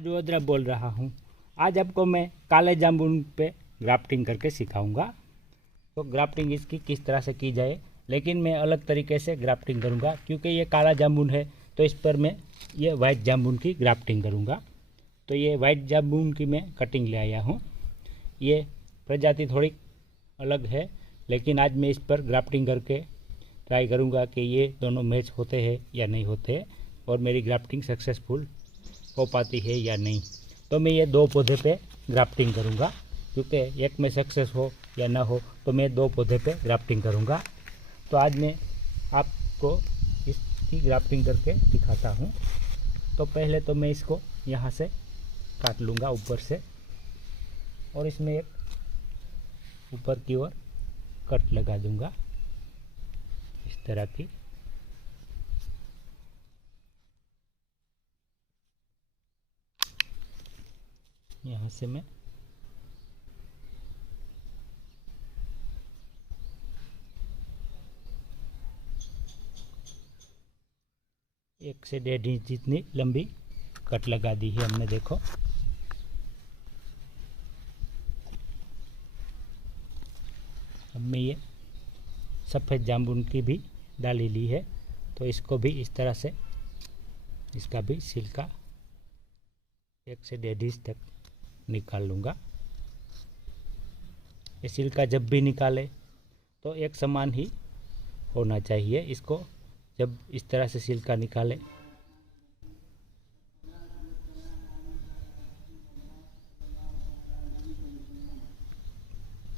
राजू बोल रहा हूँ। आज आपको मैं काले जामुन पे ग्राफ्टिंग करके सिखाऊंगा। तो ग्राफ्टिंग इसकी किस तरह से की जाए, लेकिन मैं अलग तरीके से ग्राफ्टिंग करूंगा क्योंकि ये काला जामुन है, तो इस पर मैं ये वाइट जामुन की ग्राफ्टिंग करूंगा। तो ये वाइट जामुन की मैं कटिंग ले आया हूँ। ये प्रजाति थोड़ी अलग है, लेकिन आज मैं इस पर ग्राफ्टिंग करके ट्राई करूँगा कि ये दोनों मैच होते हैं या नहीं होते, और मेरी ग्राफ्टिंग सक्सेसफुल हो पाती है या नहीं। तो मैं ये दो पौधे पे ग्राफ्टिंग करूँगा, क्योंकि एक में सक्सेस हो या ना हो, तो मैं दो पौधे पे ग्राफ्टिंग करूँगा। तो आज मैं आपको इसकी ग्राफ्टिंग करके दिखाता हूँ। तो पहले तो मैं इसको यहाँ से काट लूँगा ऊपर से, और इसमें एक ऊपर की ओर कट लगा दूँगा इस तरह की। यहाँ से मैं एक से 1.5 इंच जितनी लंबी कट लगा दी है हमने। देखो, अब मैं ये सफ़ेद जामुन की भी डाली ली है, तो इसको भी इस तरह से, इसका भी छिलका 1 से 1.5 इंच तक निकाल लूँगा। ये छिलका जब भी निकाले तो एक समान ही होना चाहिए। इसको जब इस तरह से छिलका निकाले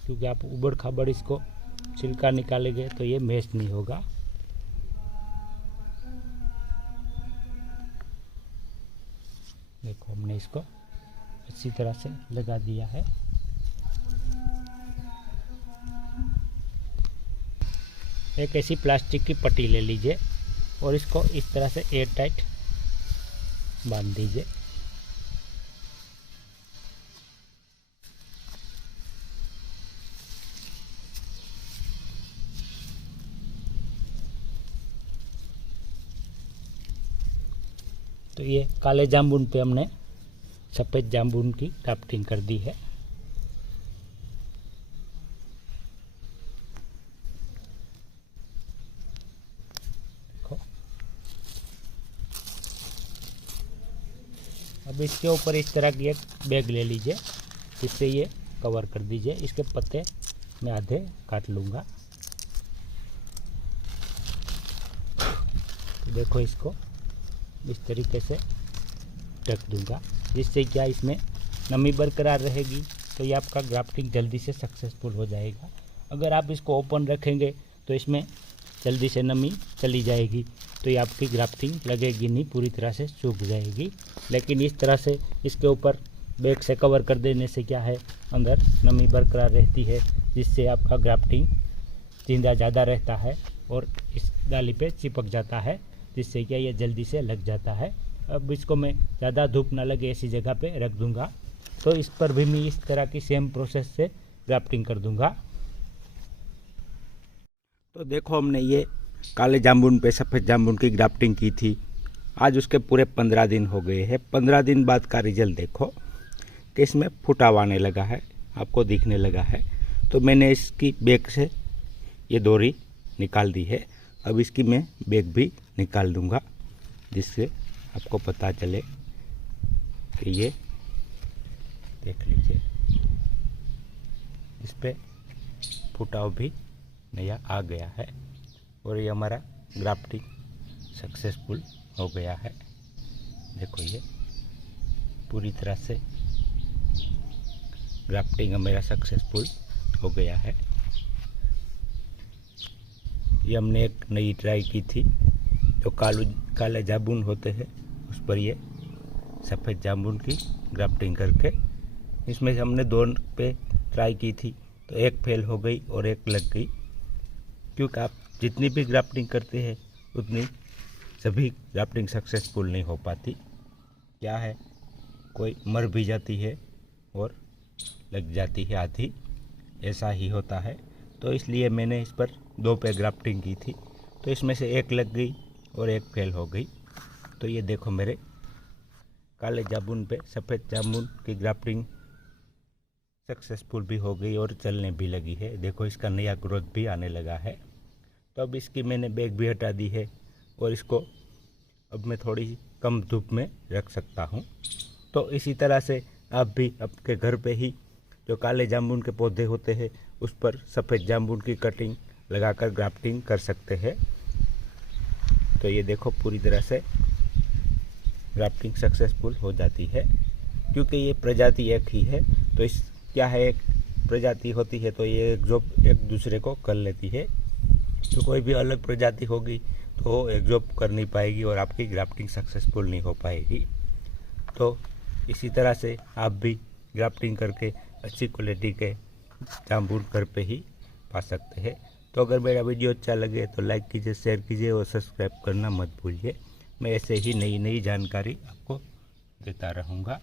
क्योंकि आप उबड़ खाबड़ इसको छिलका निकालेंगे तो ये मैच नहीं होगा। देखो, हमने इसको अच्छी तरह से लगा दिया है। एक ऐसी प्लास्टिक की पट्टी ले लीजिए और इसको इस तरह से एयर टाइट बांध दीजिए। तो ये काले जामुन पे हमने सफ़ेद जामुन की ग्राफ्टिंग कर दी है। देखो, अब इसके ऊपर इस तरह की एक बैग ले लीजिए, जिससे ये कवर कर दीजिए। इसके पत्ते मैं आधे काट लूँगा। तो देखो, इसको इस तरीके से ढक दूँगा, जिससे क्या इसमें नमी बरकरार रहेगी, तो ये आपका ग्राफ्टिंग जल्दी से सक्सेसफुल हो जाएगा। अगर आप इसको ओपन रखेंगे तो इसमें जल्दी से नमी चली जाएगी, तो ये आपकी ग्राफ्टिंग लगेगी नहीं, पूरी तरह से सूख जाएगी। लेकिन इस तरह से इसके ऊपर बैग से कवर कर देने से क्या है, अंदर नमी बरकरार रहती है, जिससे आपका ग्राफ्टिंग जिंदा ज़्यादा रहता है और इस डाली पे चिपक जाता है, जिससे क्या ये जल्दी से लग जाता है। अब इसको मैं ज़्यादा धूप ना लगे ऐसी जगह पे रख दूंगा। तो इस पर भी मैं इस तरह की सेम प्रोसेस से ग्राफ्टिंग कर दूंगा। तो देखो, हमने ये काले जामुन पे सफ़ेद जामुन की ग्राफ्टिंग की थी। आज उसके पूरे 15 दिन हो गए हैं। 15 दिन बाद का रिजल्ट देखो कि इसमें फुटाव आने लगा है, आपको दिखने लगा है। तो मैंने इसकी बैग से ये डोरी निकाल दी है। अब इसकी मैं बैग भी निकाल दूंगा, जिससे आपको पता चले कि ये देख लीजिए, इस पे फुटाव भी नया आ गया है और ये हमारा ग्राफ्टिंग सक्सेसफुल हो गया है। देखो, ये पूरी तरह से ग्राफ्टिंग मेरा सक्सेसफुल हो गया है। ये हमने एक नई ट्राई की थी, जो काले जामुन होते हैं उस पर ये सफ़ेद जामुन की ग्राफ्टिंग करके, इसमें हमने 2 पे ट्राई की थी, तो एक फेल हो गई और एक लग गई। क्योंकि आप जितनी भी ग्राफ्टिंग करते हैं उतनी सभी ग्राफ्टिंग सक्सेसफुल नहीं हो पाती। क्या है, कोई मर भी जाती है और लग जाती है आधी, ऐसा ही होता है। तो इसलिए मैंने इस पर 2 पे ग्राफ्टिंग की थी, तो इसमें से एक लग गई और एक फेल हो गई। तो ये देखो, मेरे काले जामुन पे सफ़ेद जामुन की ग्राफ्टिंग सक्सेसफुल भी हो गई और चलने भी लगी है। देखो इसका नया ग्रोथ भी आने लगा है। तो अब इसकी मैंने बैग भी हटा दी है और इसको अब मैं थोड़ी कम धूप में रख सकता हूँ। तो इसी तरह से आप भी आपके घर पे ही जो काले जामुन के पौधे होते हैं उस पर सफ़ेद जामुन की कटिंग लगाकर ग्राफ्टिंग कर सकते हैं। तो ये देखो पूरी तरह से ग्राफ्टिंग सक्सेसफुल हो जाती है, क्योंकि ये प्रजाति एक ही है। तो इस क्या है, एक प्रजाति होती है तो ये एक दूसरे को कर लेती है। तो कोई भी अलग प्रजाति होगी तो एक जॉब कर नहीं पाएगी और आपकी ग्राफ्टिंग सक्सेसफुल नहीं हो पाएगी। तो इसी तरह से आप भी ग्राफ्टिंग करके अच्छी क्वालिटी के जामुन घर पे ही पा सकते हैं। तो अगर मेरा वीडियो अच्छा लगे तो लाइक कीजिए, शेयर कीजिए और सब्सक्राइब करना मत भूलिए। मैं ऐसे ही नई नई जानकारी आपको देता रहूँगा।